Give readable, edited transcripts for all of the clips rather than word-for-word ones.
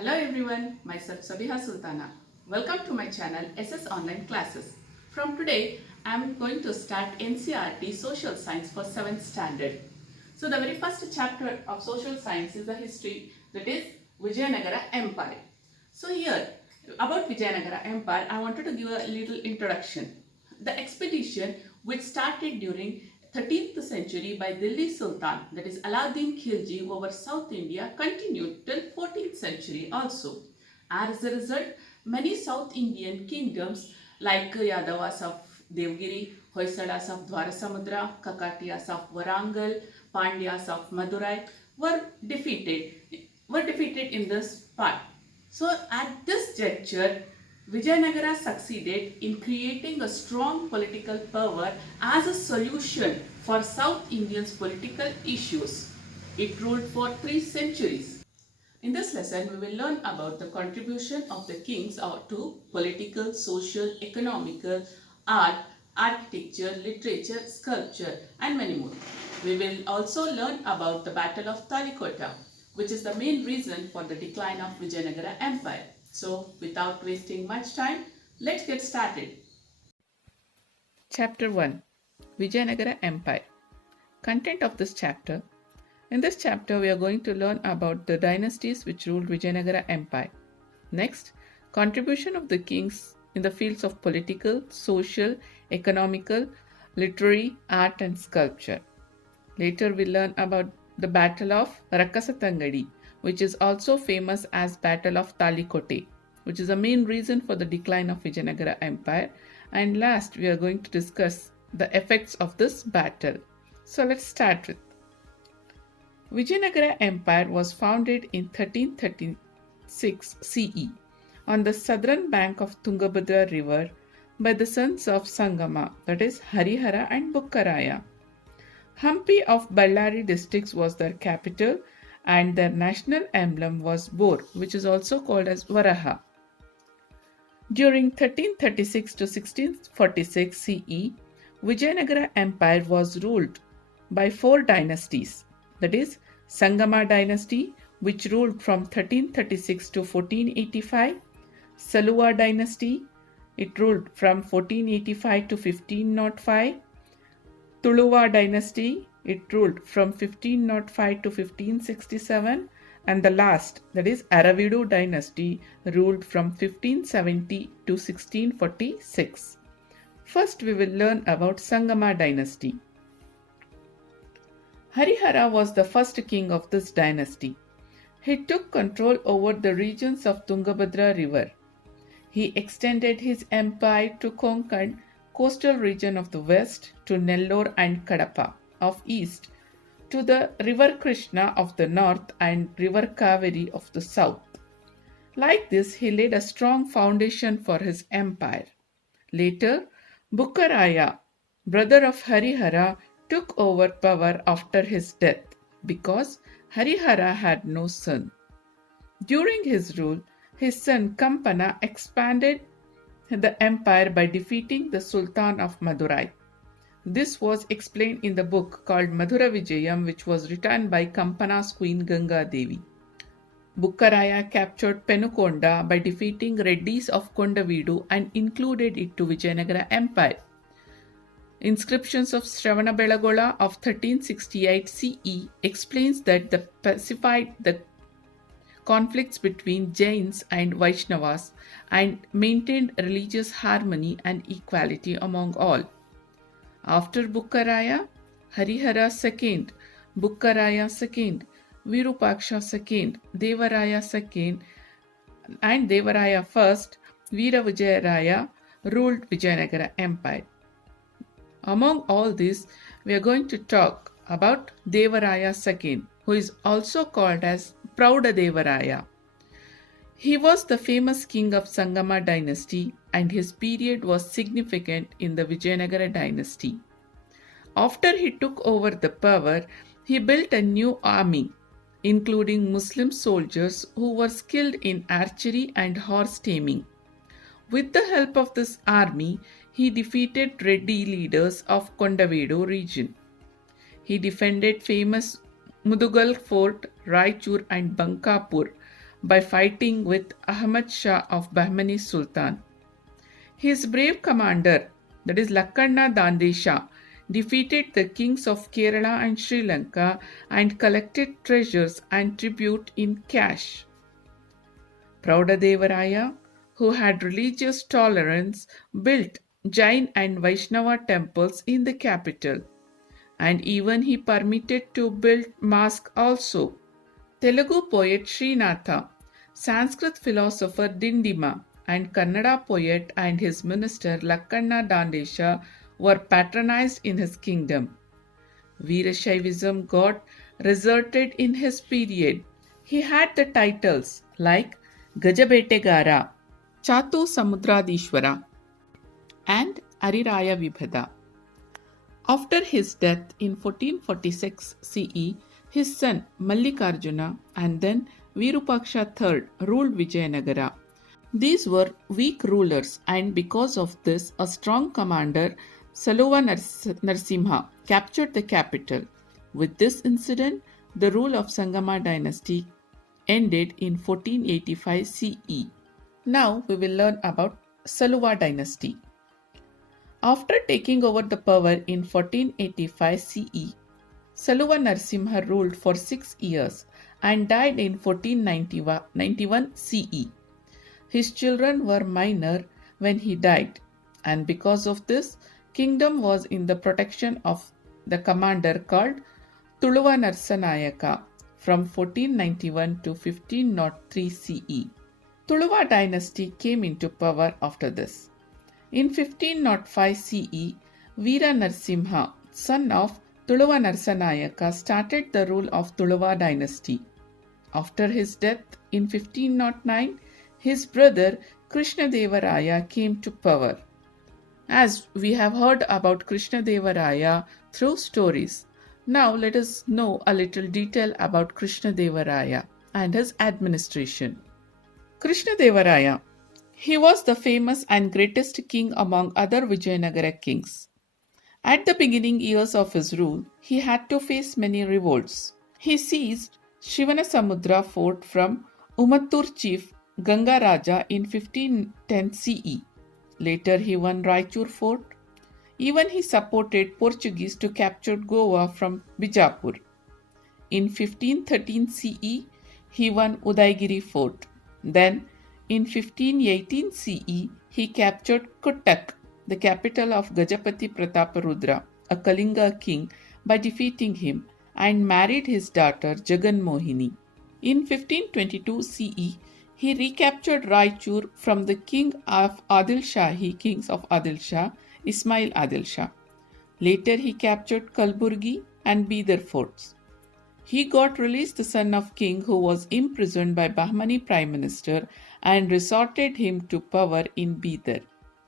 Hello everyone, myself Sabiha Sultana. Welcome to my channel SS Online Classes. From today, I am going to start NCERT Social Science for 7th standard. So the very first chapter of Social Science is the history, that is Vijayanagara Empire. So here, about Vijayanagara Empire, I wanted to give a little introduction. The expedition, which started during 13th century by Delhi Sultan, that is Alauddin Khilji, over South India, continued till 14th century also. As a result, many South Indian kingdoms like Yadavas of Devgiri, Hoysalas of Dwarasamudra, Kakatiyas of Warangal, Pandyas of Madurai were defeated in this part. So at this juncture, Vijayanagara succeeded in creating a strong political power as a solution for South Indians' political issues. It ruled for 3 centuries. In this lesson, we will learn about the contribution of the kings to political, social, economical, art, architecture, literature, sculpture, and many more. We will also learn about the Battle of Talikota, which is the main reason for the decline of Vijayanagara Empire. So, without wasting much time, let's get started. Chapter 1, Vijayanagara Empire. Content of this chapter. In this chapter, we are going to learn about the dynasties which ruled Vijayanagara Empire. Next, contribution of the kings in the fields of political, social, economical, literary, art and sculpture. Later, we learn about the Battle of Rakasa Tangadi, which is also famous as Battle of Talikote, which is the main reason for the decline of Vijayanagara Empire. And last, we are going to discuss the effects of this battle. So let's start with. Vijayanagara Empire was founded in 1336 CE on the southern bank of Tungabhadra river by the sons of Sangama, that is Harihara and Bukkaraya. Hampi of Ballari districts was their capital, and their national emblem was boar, which is also called as Varaha. During 1336 to 1646 CE, Vijayanagara Empire was ruled by 4 dynasties, that is Sangama Dynasty, which ruled from 1336 to 1485, Saluva Dynasty, it ruled from 1485 to 1505, Tuluva Dynasty, it ruled from 1505 to 1567, and the last, that is Aravidu Dynasty, ruled from 1570 to 1646. First, we will learn about Sangama Dynasty. Harihara was the first king of this dynasty. He took control over the regions of Tungabhadra river. He extended his empire to Konkan, coastal region of the west, to Nellore and Kadapa of east, to the river Krishna of the north and river Kaveri of the south. Like this, he laid a strong foundation for his empire. Later, Bukkaraya, brother of Harihara, took over power after his death because Harihara had no son. During his rule, his son Kampana expanded the empire by defeating the Sultan of Madurai. This was explained in the book called Madhura Vijayam, which was written by Kampana's queen Ganga Devi. Bukkaraya captured Penukonda by defeating Reddis of Kondavidu and included it to Vijayanagara Empire. Inscriptions of Shravanabelagola of 1368 CE explains that the pacified the conflicts between Jains and Vaishnavas and maintained religious harmony and equality among all. After Bukkaraya, Harihara II, Bukkaraya II, Virupaksha II, Devaraya II, and Devaraya I, Veeravijayaraya ruled Vijayanagara Empire. Among all this, we are going to talk about Devaraya II, who is also called as Prouda Devaraya. He was the famous king of Sangama dynasty, and his period was significant in the Vijayanagara dynasty. After he took over the power, he built a new army, including Muslim soldiers who were skilled in archery and horse taming. With the help of this army, he defeated Reddy leaders of Kondavedu region. He defended famous Mudugal Fort, Raichur and Bankapur by fighting with Ahmad Shah of Bahmani Sultan. His brave commander, that is Lakkanna Dandesha, defeated the kings of Kerala and Sri Lanka and collected treasures and tribute in cash. Devaraya, who had religious tolerance, built Jain and Vaishnava temples in the capital, and even he permitted to build mosque also. Telugu poet Srinatha, Sanskrit philosopher Dindima, and Kannada poet and his minister Lakkanna Dandesha were patronized in his kingdom. Veerashaivism got resurrected in his period. He had the titles like Gajabetegara, Chatu Samudradishwara, and Ariraya Vibhada. After his death in 1446 CE, his son Mallikarjuna and then Virupaksha III ruled Vijayanagara. These were weak rulers, and because of this, a strong commander, Saluva Narsimha, captured the capital. With this incident, the rule of Sangama dynasty ended in 1485 CE. Now we will learn about Saluva dynasty. After taking over the power in 1485 CE, Saluva Narsimha ruled for 6 years and died in 1491 CE. His children were minor when he died, and because of this, kingdom was in the protection of the commander called Tuluva Narsanayaka from 1491 to 1503 CE. Tuluva dynasty came into power after this. In 1505 CE, Veera Narsimha, son of Tuluva Narsanayaka, started the rule of Tuluva dynasty. After his death in 1509, his brother Krishna Devaraya came to power. As we have heard about Krishna Devaraya through stories, now let us know a little detail about Krishna Devaraya and his administration. Krishna Devaraya, he was the famous and greatest king among other Vijayanagara kings. At the beginning years of his rule, he had to face many revolts. He seized Shivanasamudra fort from Umattur chief Ganga Raja in 1510 CE. Later he won Raichur fort. Even he supported Portuguese to capture Goa from Bijapur. In 1513 CE, he won Udaigiri fort. Then in 1518 CE, he captured Kuttak, the capital of Gajapati Prataparudra, a Kalinga king, by defeating him and married his daughter Jagan Mohini. In 1522 CE, he recaptured Raichur from the king of Adil Shahi, kings of Adil Shah, Ismail Adil Shah. Later he captured Kalburgi and Bidar forts. He got released the son of king who was imprisoned by Bahmani prime minister and resorted him to power in Bidar.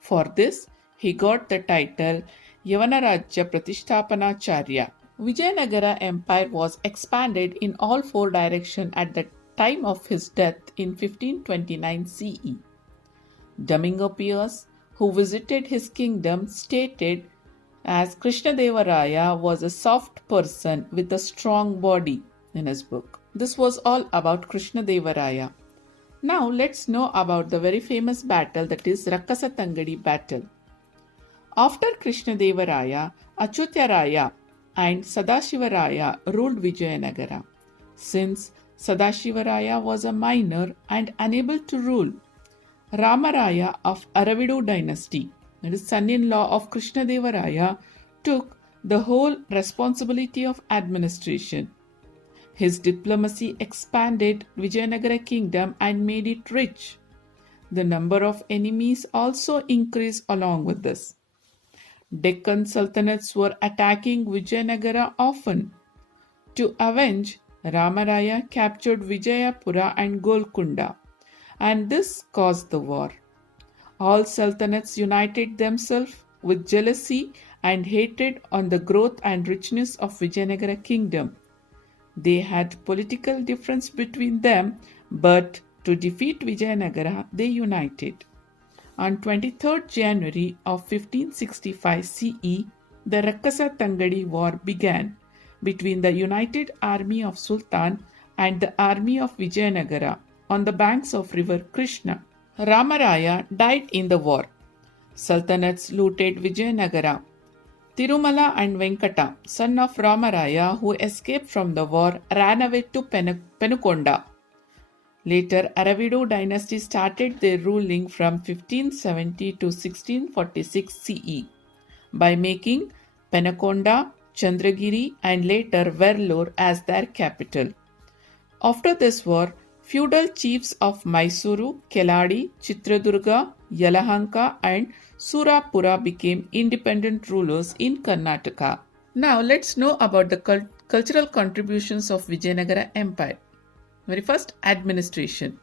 For this, he got the title Yavanarajya Pratishthapanacharya. Vijayanagara Empire was expanded in all four directions at the time of his death in 1529 CE. Domingopius, who visited his kingdom, stated as Krishna Devaraya was a soft person with a strong body in his book. This was all about Krishna Devaraya. Now let's know about the very famous battle, that is Rakasa Tangadi battle. After Krishna Devaraya, Achyutaraya and Sadashivaraya ruled Vijayanagara. Since Sadashivaraya was a minor and unable to rule, Ramaraya of Aravidu dynasty, that is son-in-law of Krishna Devaraya, took the whole responsibility of administration. His diplomacy expanded Vijayanagara kingdom and made it rich. The number of enemies also increased along with this. Deccan sultanates were attacking Vijayanagara often. To avenge, Ramaraya captured Vijayapura and Golkunda, and this caused the war. All sultanates united themselves with jealousy and hatred on the growth and richness of Vijayanagara kingdom. They had political difference between them, but to defeat Vijayanagara, they united. On 23rd January of 1565 CE, the Rakasa Tangari War began between the united army of Sultan and the army of Vijayanagara, on the banks of river Krishna. Ramaraya died in the war. Sultanates looted Vijayanagara. Tirumala and Venkata, son of Ramaraya, who escaped from the war, ran away to Penukonda. Later, Aravidu Dynasty started their ruling from 1570 to 1646 CE by making Penukonda, Chandragiri, and later Vellore as their capital. After this war, feudal chiefs of Mysuru, Keladi, Chitradurga, Yalahanka, and Surapura became independent rulers in Karnataka. Now let's know about the cultural contributions of Vijayanagara Empire. Very first, administration.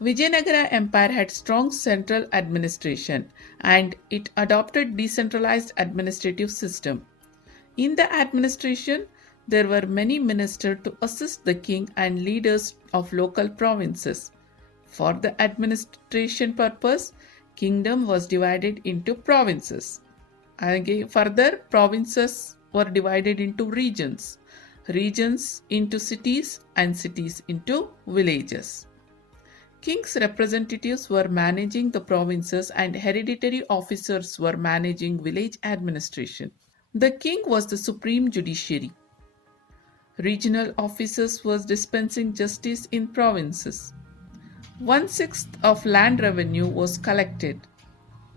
Vijayanagara Empire had strong central administration and it adopted decentralized administrative system. In the administration, there were many ministers to assist the king and leaders of local provinces. For the administration purpose, kingdom was divided into provinces. Again, further, provinces were divided into regions, regions into cities, and cities into villages. King's representatives were managing the provinces and hereditary officers were managing village administration. The king was the supreme judiciary. Regional officers was dispensing justice in provinces. 1/6 of land revenue was collected.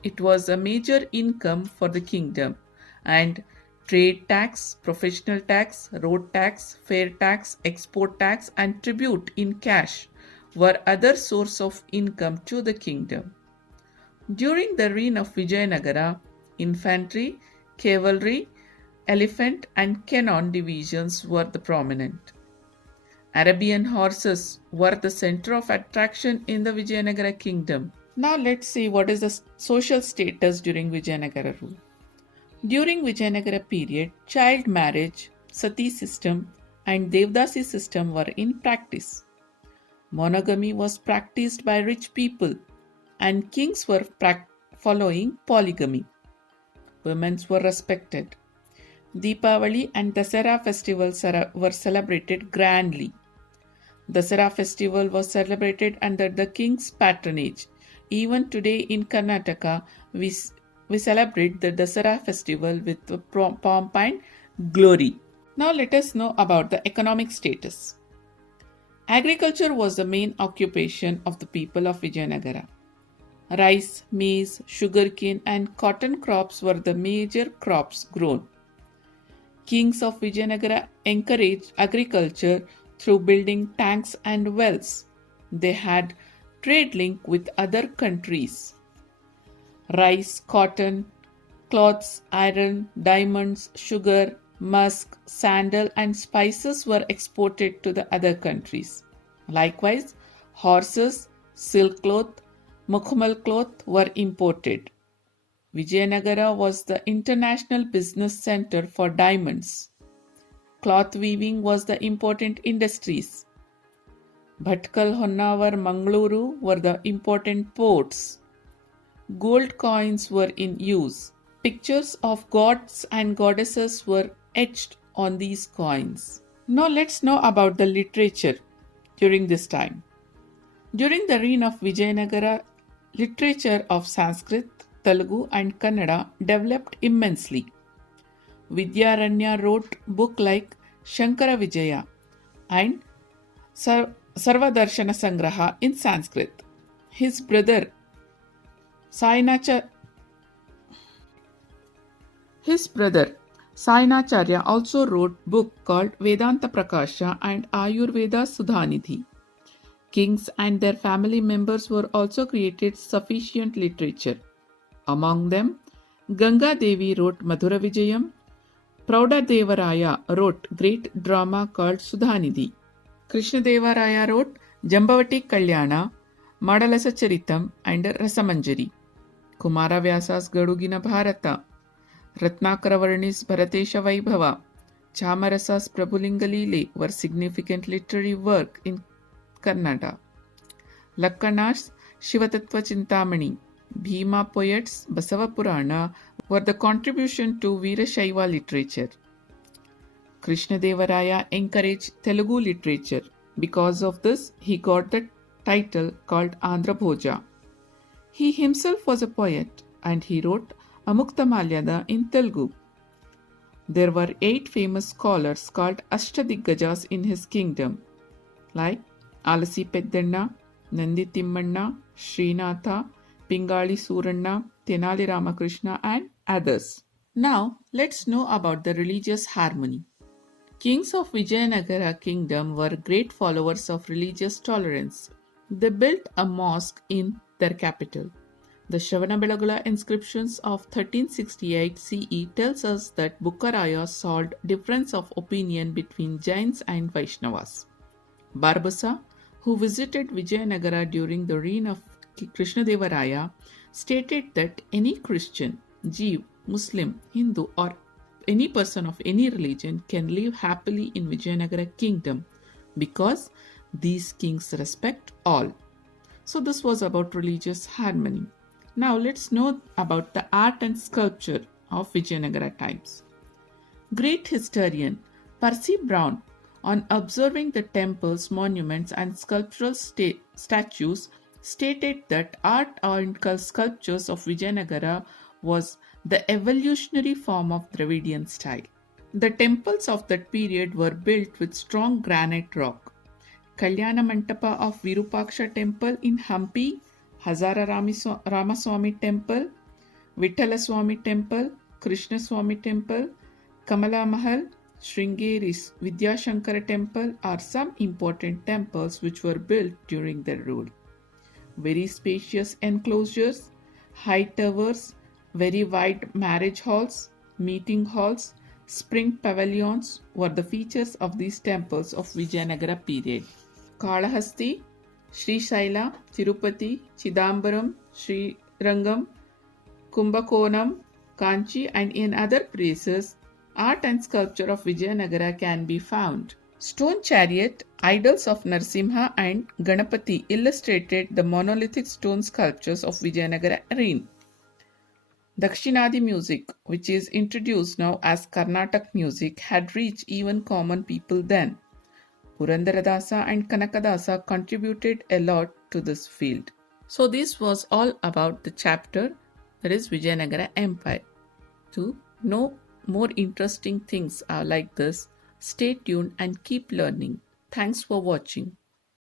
It was a major income for the kingdom, and trade tax, professional tax, road tax, fair tax, export tax, and tribute in cash were other source of income to the kingdom. During the reign of Vijayanagara, infantry, cavalry, elephant, and cannon divisions were the prominent. Arabian horses were the center of attraction in the Vijayanagara kingdom. Now let's see what is the social status during Vijayanagara rule. During Vijayanagara period, child marriage, sati system, and Devdasi system were in practice. Monogamy was practiced by rich people, and kings were following polygamy. Women were respected. Deepavali and Dasara festivals were celebrated grandly. Dasara festival was celebrated under the king's patronage. Even today in Karnataka, we celebrate the Dasara festival with pomp and glory. Now let us know about the economic status. Agriculture was the main occupation of the people of Vijayanagara. Rice, maize, sugarcane, and cotton crops were the major crops grown. Kings of Vijayanagara encouraged agriculture through building tanks and wells. They had trade link with other countries. Rice, cotton, cloths, iron, diamonds, sugar, musk, sandal, and spices were exported to the other countries. Likewise, horses, silk cloth, Mukhumal cloth were imported. Vijayanagara was the international business center for diamonds. Cloth weaving was the important industries. Bhatkal, Honnavar, Mangaluru were the important ports. Gold coins were in use. Pictures of gods and goddesses were etched on these coins. Now let's know about the literature during this time. During the reign of Vijayanagara, literature of Sanskrit, Telugu and Kannada developed immensely. Vidyaranya wrote books like Shankara Vijaya and Sarvadarshana Sangraha in Sanskrit. His brother Sainacharya also wrote a book called Vedanta Prakasha and Ayurveda Sudhanidhi. Kings and their family members were also created sufficient literature. Among them, Ganga Devi wrote Madhura Vijayam. Tula Devaraya wrote great drama called Sudhanidhi. Krishna Devaraya wrote Jambavati Kalyana, Madalasa Charitam and Rasamanjari. Kumara Vyasa's Gadugina Bharata, Ratnakara Varni's Bharatesha Vaibhava, Chamarasa's Prabhulinga Leele were significant literary work in Kannada. Lakkana's Shivatattva Chintamani, Bhima poets, Basava Purana were the contribution to Veerashaiva literature. Krishna Devaraya encouraged Telugu literature. Because of this, he got the title called Andhra Bhoja. He himself was a poet and he wrote Amuktamalyada in Telugu. There were 8 famous scholars called Ashtadiggajas in his kingdom, like Alasi Peddanna, Nandi Timmanna, Srinatha, Pingali Suranna, Tenali Ramakrishna, and others. Now, let's know about the religious harmony. Kings of Vijayanagara kingdom were great followers of religious tolerance. They built a mosque in their capital. The Shravanabelagula inscriptions of 1368 CE tells us that Bukkaraya solved difference of opinion between Jains and Vaishnavas. Barbasa, who visited Vijayanagara during the reign of Krishna Devaraya, stated that any Christian, Jew, Muslim, Hindu, or any person of any religion can live happily in Vijayanagara kingdom because these kings respect all. So this was about religious harmony. Now let's know about the art and sculpture of Vijayanagara times. Great historian Percy Brown, on observing the temples, monuments, and sculptural statues, stated that art and sculptures of Vijayanagara was the evolutionary form of Dravidian style. The temples of that period were built with strong granite rock. Kalyana Mantapa of Virupaksha temple in Hampi, Hazara Ramaswamy temple, Vitala Swami temple, Krishna Swami temple, Kamala Mahal, Sringeri's Vidyashankara temple are some important temples which were built during their rule. Very spacious enclosures, high towers, very wide marriage halls, meeting halls, spring pavilions were the features of these temples of Vijayanagara period. Kalahasti, Sri Shaila, Tirupati, Chidambaram, Sri Rangam, Kumbakonam, Kanchi, and in other places, art and sculpture of Vijayanagara can be found. Stone chariot, idols of Narsimha and Ganapati illustrated the monolithic stone sculptures of Vijayanagara reign. Dakshinadi music, which is introduced now as Karnataka music, had reached even common people then. Purandaradasa and Kanakadasa contributed a lot to this field. So this was all about the chapter, that is Vijayanagara Empire. To know more interesting things like this, stay tuned and keep learning. Thanks for watching.